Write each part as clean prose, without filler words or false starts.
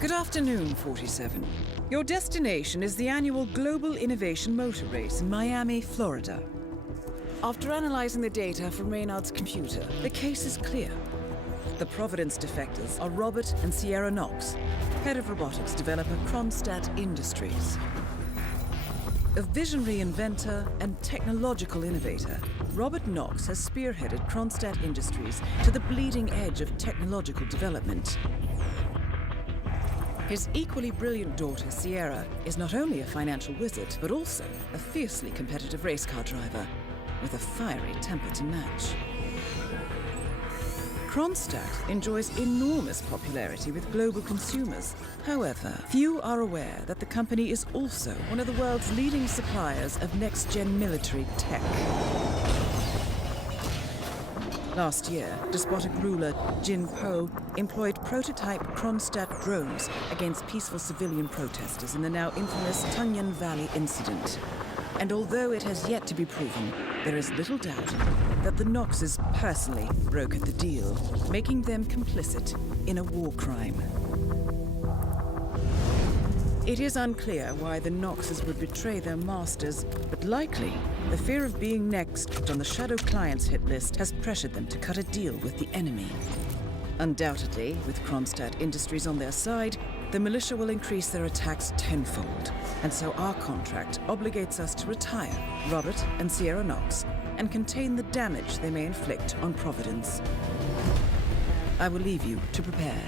Good afternoon, 47. Your destination is the annual Global Innovation Motor Race in Miami, Florida. After analyzing the data from Reynard's computer, the case is clear. The Providence defectors are Robert and Sierra Knox, head of robotics developer Kronstadt Industries. A visionary inventor and technological innovator, Robert Knox has spearheaded Kronstadt Industries to the bleeding edge of technological development. His equally brilliant daughter, Sierra, is not only a financial wizard, but also a fiercely competitive race car driver with a fiery temper to match. Kronstadt enjoys enormous popularity with global consumers. However, few are aware that the company is also one of the world's leading suppliers of next-gen military tech. Last year, despotic ruler Jin Po employed prototype Kronstadt drones against peaceful civilian protesters in the now infamous Tungan Valley incident. And although it has yet to be proven, there is little doubt that the Knoxes personally brokered the deal, making them complicit in a war crime. It is unclear why the Knoxes would betray their masters, but likely the fear of being next on the Shadow Clients hit list has pressured them to cut a deal with the enemy. Undoubtedly, with Kronstadt Industries on their side, the militia will increase their attacks tenfold, and so our contract obligates us to retire Robert and Sierra Knox and contain the damage they may inflict on Providence. I will leave you to prepare.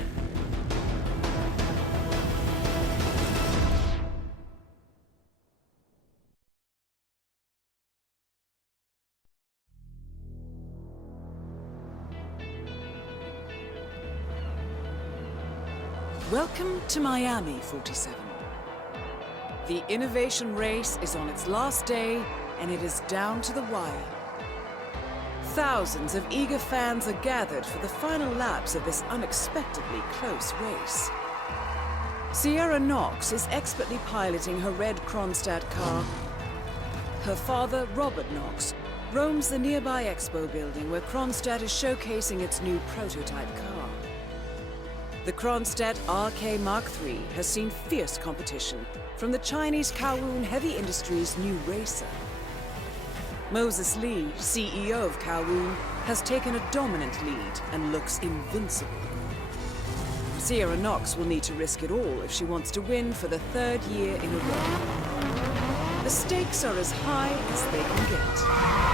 Welcome to Miami, 47. The innovation race is on its last day, and it is down to the wire. Thousands of eager fans are gathered for the final laps of this unexpectedly close race. Sierra Knox is expertly piloting her red Kronstadt car. Her father, Robert Knox, roams the nearby expo building where Kronstadt is showcasing its new prototype car. The Kronstadt RK Mark III has seen fierce competition from the Chinese Kowloon Heavy Industries' new racer. Moses Lee, CEO of Kowloon, has taken a dominant lead and looks invincible. Sierra Knox will need to risk it all if she wants to win for the third year in a row. The stakes are as high as they can get.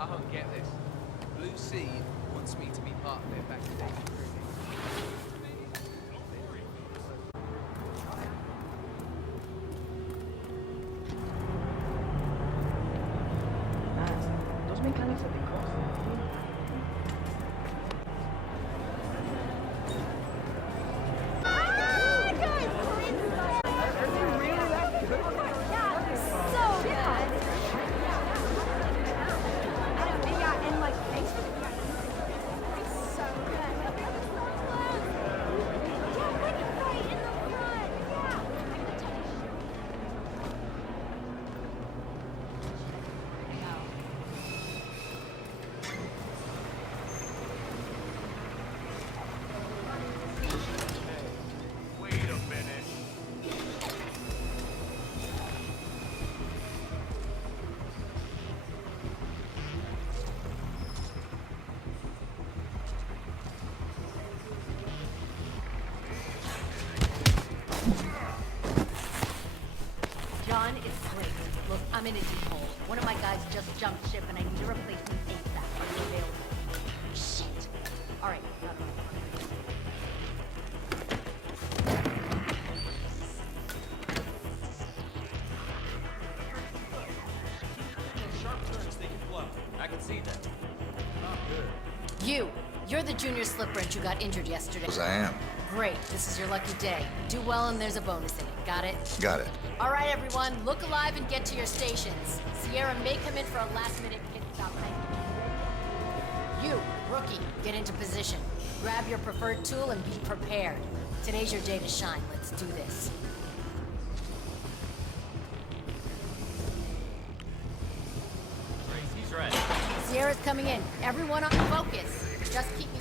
I don't get this. Blue Seed wants me to be part of their backstage Los mecánicos de John, it's great. Look, I'm in a deep hole. One of my guys just jumped ship and I need a replacement ASAP. Are you available? Shit. All right. Sharp turns they can blow. I can see that. Not good. You're the junior slip wrench who got injured yesterday. As I am. Great, this is your lucky day. Do well and there's a bonus in it, got it? Got it. All right, everyone, look alive and get to your stations. Sierra may come in for a last-minute pit stop. You, rookie, get into position. Grab your preferred tool and be prepared. Today's your day to shine. Let's do this. He's ready. Sierra's coming in. Everyone on focus. Just keep me...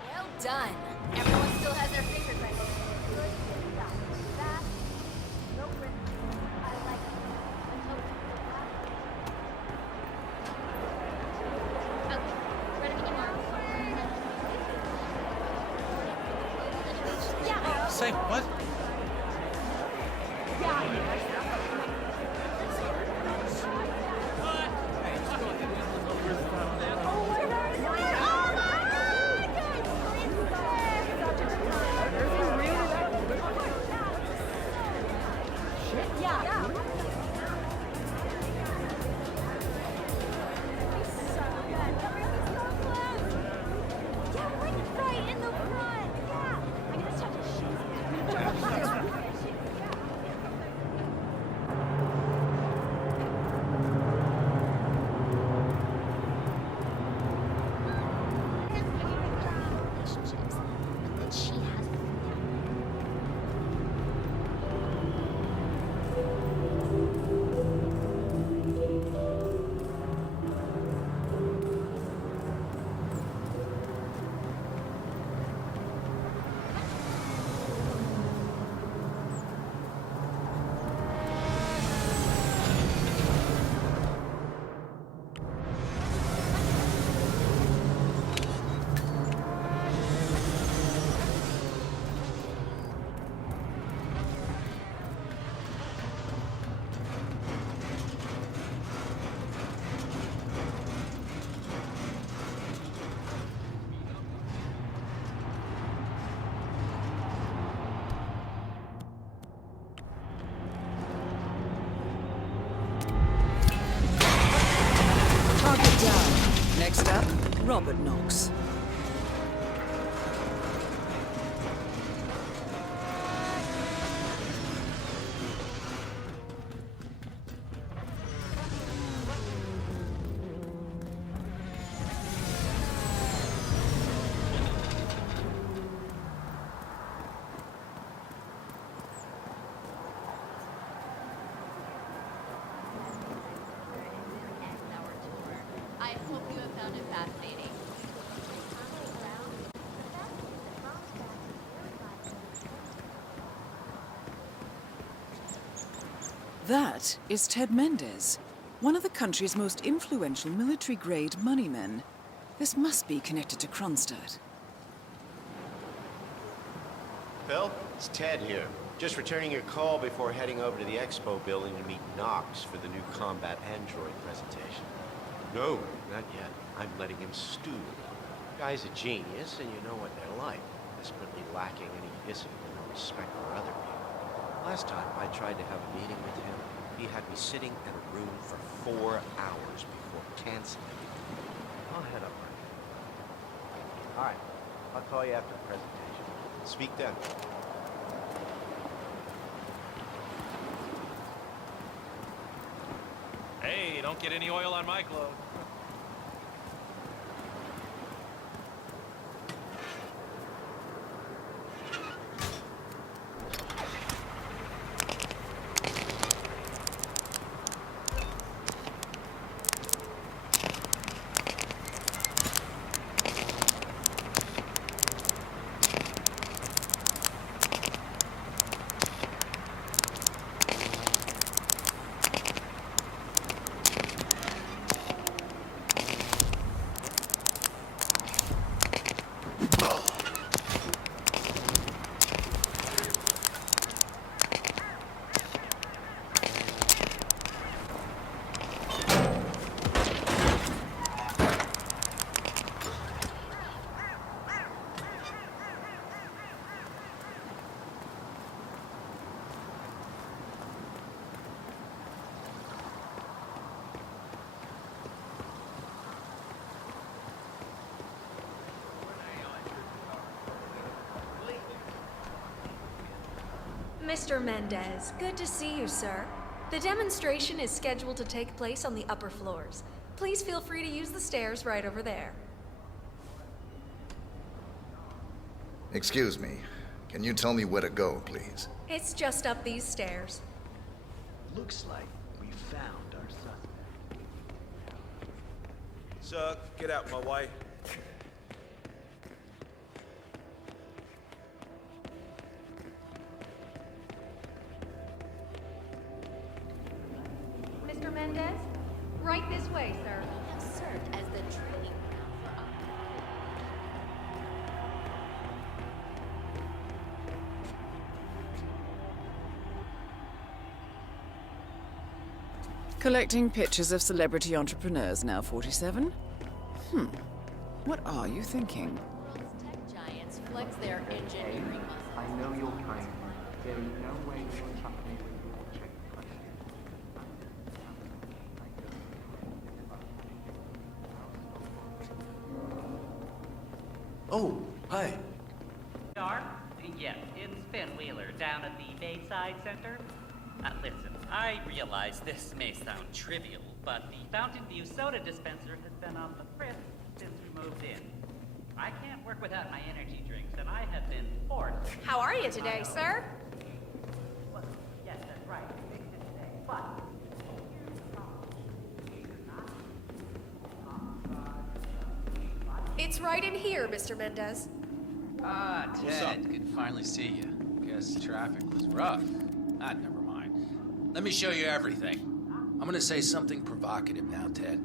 Well done. Everyone still has their fingers right. Good stuff. Fast. No risk. I like it. Okay. Ready to get Yeah. Say what? Target down. Next up, Robert Knox. I hope you have found it fascinating. That is Ted Mendez, one of the country's most influential military-grade moneymen. This must be connected to Kronstadt. Phil, it's Ted here. Just returning your call before heading over to the expo building to meet Knox for the new combat android presentation. No, not yet. I'm letting him stew. Guy's a genius, and you know what they're like. Desperately lacking any discipline or respect for other people. Last time I tried to have a meeting with him, he had me sitting in a room for 4 hours before canceling. I'll head up right now. All right, I'll call you after the presentation. Speak then. Hey, don't get any oil on my clothes. Mr. Mendez, good to see you, sir. The demonstration is scheduled to take place on the upper floors. Please feel free to use the stairs right over there. Excuse me. Can you tell me where to go, please? It's just up these stairs. Looks like we found our suspect. Sir, get out my way. Mr. Mendez? Right this way, sir. We have served as the training ground for our... Collecting pictures of celebrity entrepreneurs now, 47? What are you thinking? World's tech giants flex their engineering muscles. I know your kind. There is no way your company will check the question. Oh, hi. Dark? Yes, it's Ben Wheeler down at the Bayside Center. Listen, I realize this may sound trivial, but the Fountain View soda dispenser has been on the fritz since we moved in. I can't work without my energy drinks, and I have been forced. How are you today, sir? Well, yes, that's right. I fixed it today, but here's the problem. It's right in here, Mr. Mendez. Ah, Ted, good to finally see you. Guess traffic was rough. Never mind. Let me show you everything. I'm gonna say something provocative now, Ted.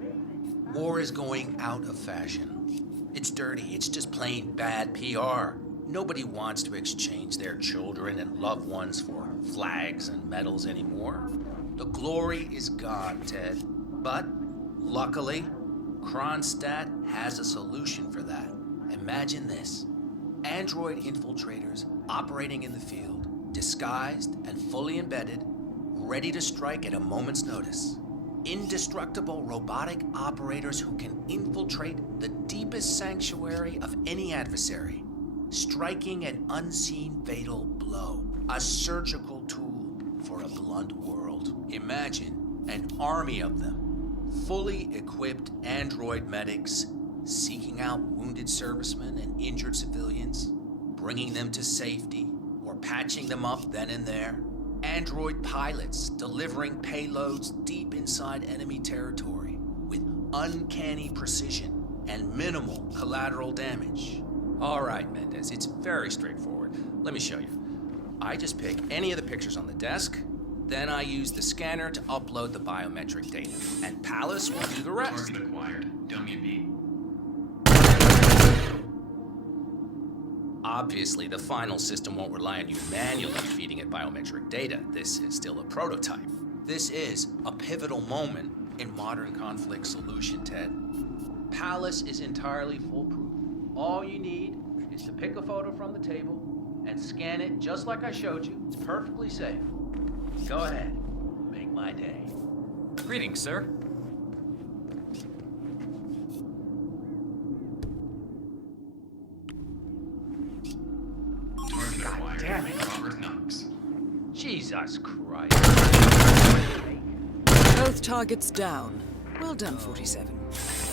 War is going out of fashion. It's dirty, it's just plain bad PR. Nobody wants to exchange their children and loved ones for flags and medals anymore. The glory is gone, Ted. But, luckily, Kronstadt has a solution for that. Imagine this. Android infiltrators operating in the field, disguised and fully embedded, ready to strike at a moment's notice. Indestructible robotic operators who can infiltrate the deepest sanctuary of any adversary, striking an unseen fatal blow, a surgical tool for a blunt world. Imagine an army of them, fully equipped android medics seeking out wounded servicemen and injured civilians, bringing them to safety or patching them up then and there. Android pilots delivering payloads deep inside enemy territory with uncanny precision and minimal collateral damage. All right, Mendez, it's very straightforward. Let me show you. I just pick any of the pictures on the desk, then I use the scanner to upload the biometric data, and Palace will do the rest. Target acquired. Dummy B. Obviously, the final system won't rely on you manually feeding it biometric data. This is still a prototype. This is a pivotal moment in modern conflict solution, Ted. Palace is entirely foolproof. All you need is to pick a photo from the table and scan it just like I showed you. It's perfectly safe. Go ahead. Make my day. Greetings, sir. Target acquired. damn it. Robert Knox. Jesus Christ. Both targets down. Well done, 47.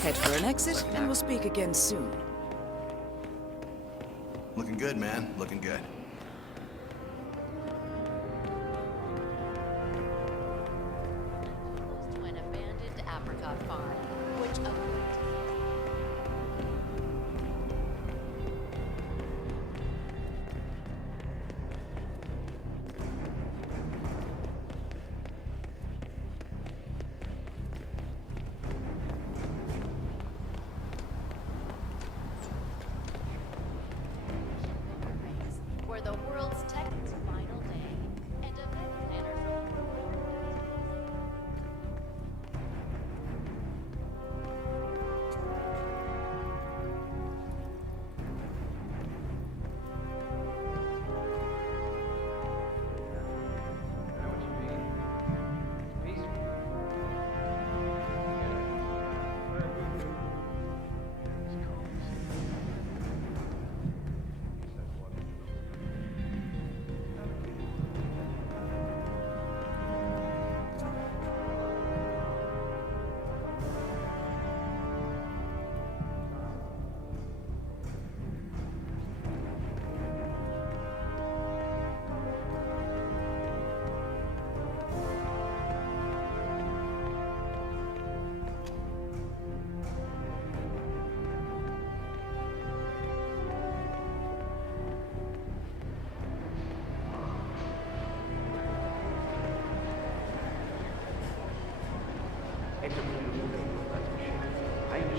Head for an exit, and we'll speak again soon. Looking good, man. Looking good. To an abandoned apricot farm, which avoids... where the world's tech final day, and event planners report.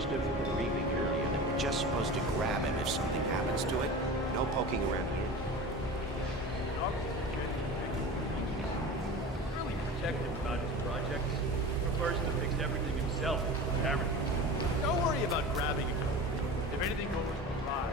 understood from the briefing earlier that we're just supposed to grab him if something happens to it. No poking around the edges. Really protective about his projects. Prefers to fix everything himself, apparently. Don't worry about grabbing him. If anything goes awry,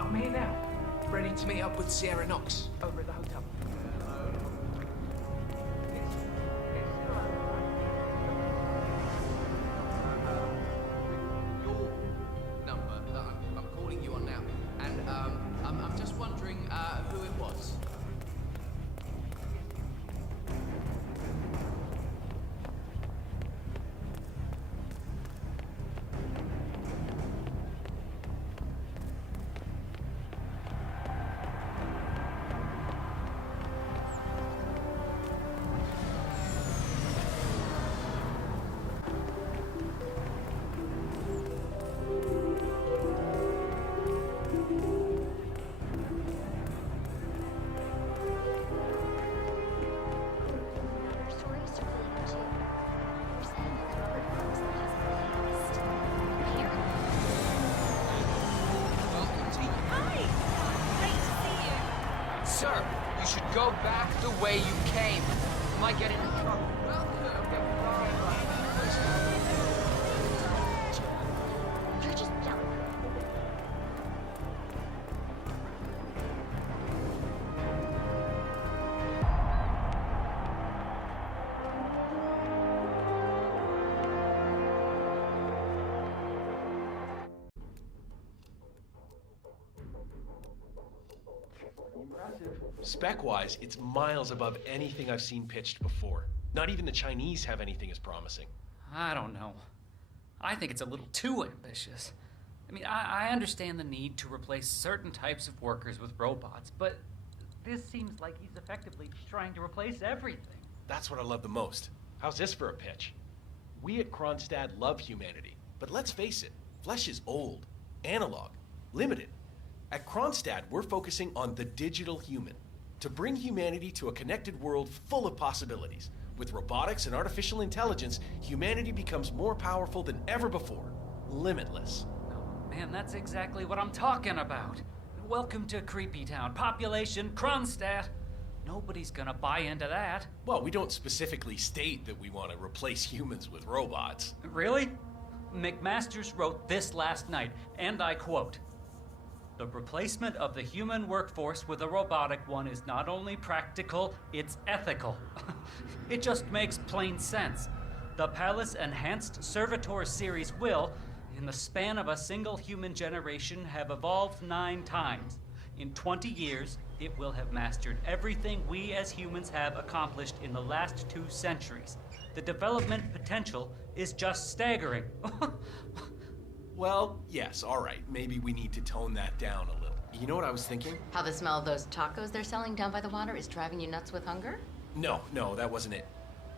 I'm here now, ready to meet up with Sierra Knox over at the hotel. Your number that I'm calling you on now, and I'm just wondering who it was. Sir, you should go back the way you came. You might get into trouble. Well, You're just jealous. Spec-wise, it's miles above anything I've seen pitched before. Not even the Chinese have anything as promising. I don't know. I think it's a little too ambitious. I mean, I understand the need to replace certain types of workers with robots, but this seems like he's effectively trying to replace everything. That's what I love the most. How's this for a pitch? We at Kronstadt love humanity, but let's face it, flesh is old, analog, limited. At Kronstadt, we're focusing on the digital human, to bring humanity to a connected world full of possibilities. With robotics and artificial intelligence, humanity becomes more powerful than ever before. Limitless. Oh, man, that's exactly what I'm talking about. Welcome to Creepy Town. Population Kronstadt. Nobody's gonna buy into that. Well, we don't specifically state that we want to replace humans with robots. Really? McMasters wrote this last night, and I quote, "The replacement of the human workforce with a robotic one is not only practical, it's ethical." It just makes plain sense. The Palace Enhanced Servitor series will, in the span of a single human generation, have evolved 9 times. In 20 years, it will have mastered everything we as humans have accomplished in the last 2 centuries. The development potential is just staggering. Well, yes, all right. Maybe we need to tone that down a little. You know what I was thinking? How the smell of those tacos they're selling down by the water is driving you nuts with hunger? No, that wasn't it.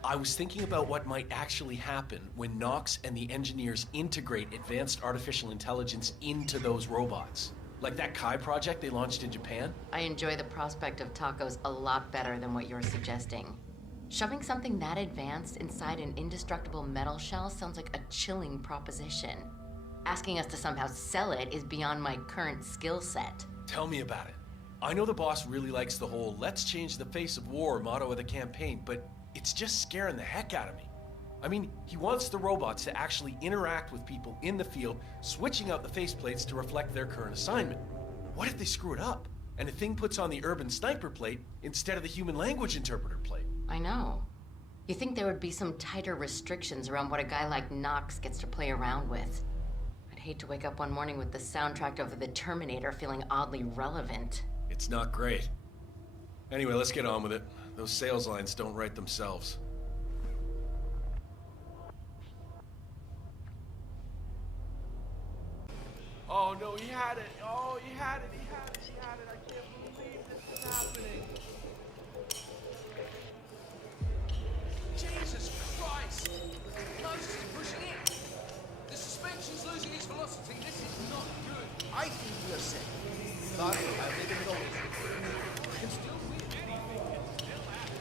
I was thinking about what might actually happen when Knox and the engineers integrate advanced artificial intelligence into those robots. Like that Kai project they launched in Japan? I enjoy the prospect of tacos a lot better than what you're suggesting. Shoving something that advanced inside an indestructible metal shell sounds like a chilling proposition. Asking us to somehow sell it is beyond my current skill set. Tell me about it. I know the boss really likes the whole "let's change the face of war" motto of the campaign, but it's just scaring the heck out of me. I mean, he wants the robots to actually interact with people in the field, switching out the faceplates to reflect their current assignment. What if they screw it up, and the thing puts on the urban sniper plate instead of the human language interpreter plate? I know. You think there would be some tighter restrictions around what a guy like Knox gets to play around with? I'd hate to wake up one morning with the soundtrack of The Terminator feeling oddly relevant. It's not great. Anyway, let's get on with it. Those sales lines don't write themselves. Oh no, he had it! Oh, he had it! He had it! He had it! I can't believe this is happening! Jesus Christ! Nose is pushing it! The suspension's losing its velocity. This is not good. I think we're set. But I'll make it always. I can still win. Anything can still happen.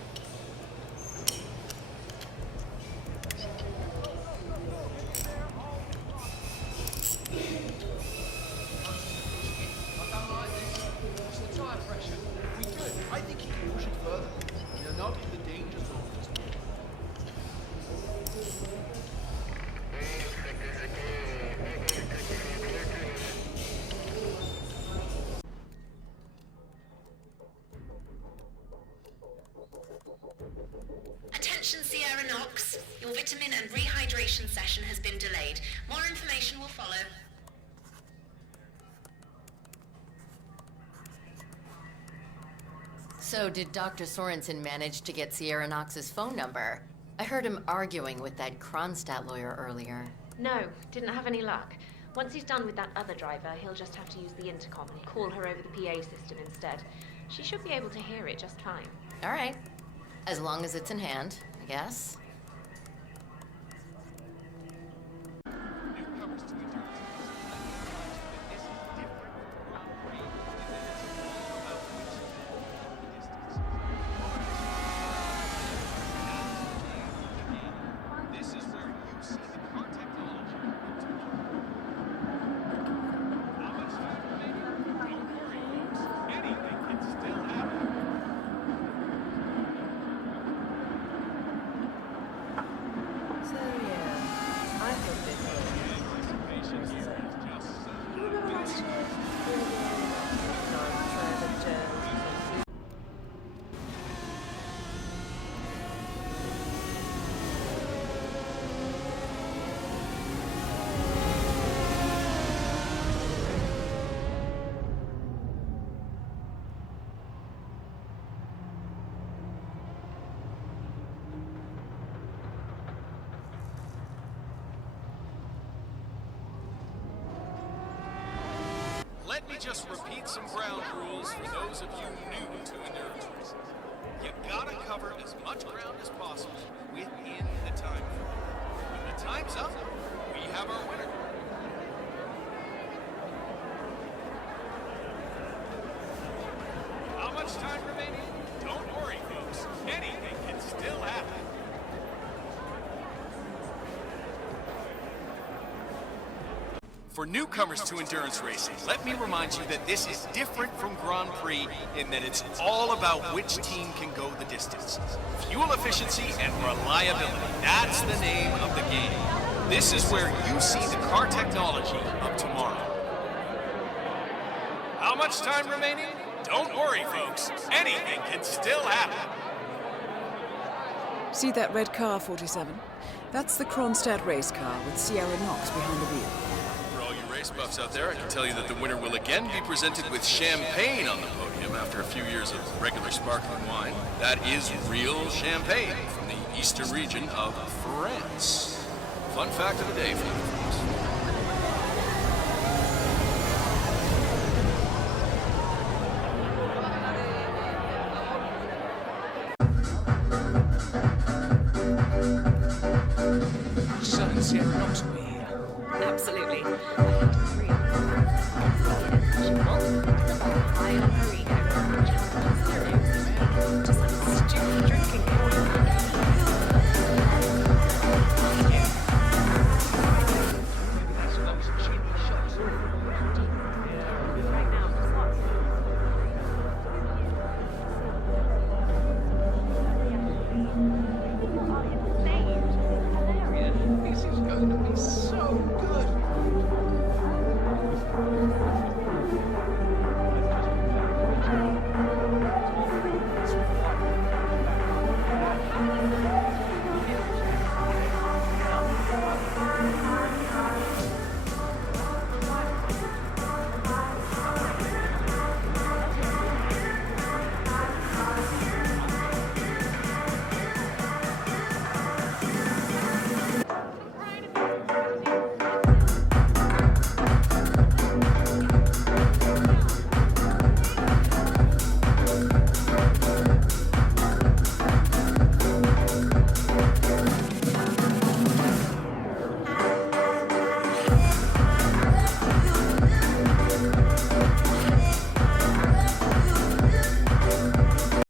I don't like this. It's the tire pressure. We could. I think he can push it further. You're not in the danger zone. Attention Sierra Knox. Your vitamin and rehydration session has been delayed. More information will follow. So did Dr. Sorensen manage to get Sierra Knox's phone number? I heard him arguing with that Kronstadt lawyer earlier. No, didn't have any luck. Once he's done with that other driver, he'll just have to use the intercom and call her over the PA system instead. She should be able to hear it just fine. All right. As long as it's in hand, I guess. Let me just repeat some ground rules for those of you new to endurance racing. You gotta cover as much ground as possible within the time frame. When the time's up, we have our winner. How much time remaining? Don't worry, folks. Anything can still happen. For newcomers to endurance racing, let me remind you that this is different from Grand Prix in that it's all about which team can go the distance. Fuel efficiency and reliability, that's the name of the game. This is where you see the car technology of tomorrow. How much time remaining? Don't worry, folks. Anything can still happen. See that red car, 47? That's the Kronstadt race car with Sierra Knox behind the wheel. Race buffs out there, I can tell you that the winner will again be presented with champagne on the podium after a few years of regular sparkling wine. That is real champagne from the eastern region of France. Fun fact of the day for you folks. Son, Sierra Knox will be here. Absolutely. I have to agree. She wants to high on her ego. Just some stupid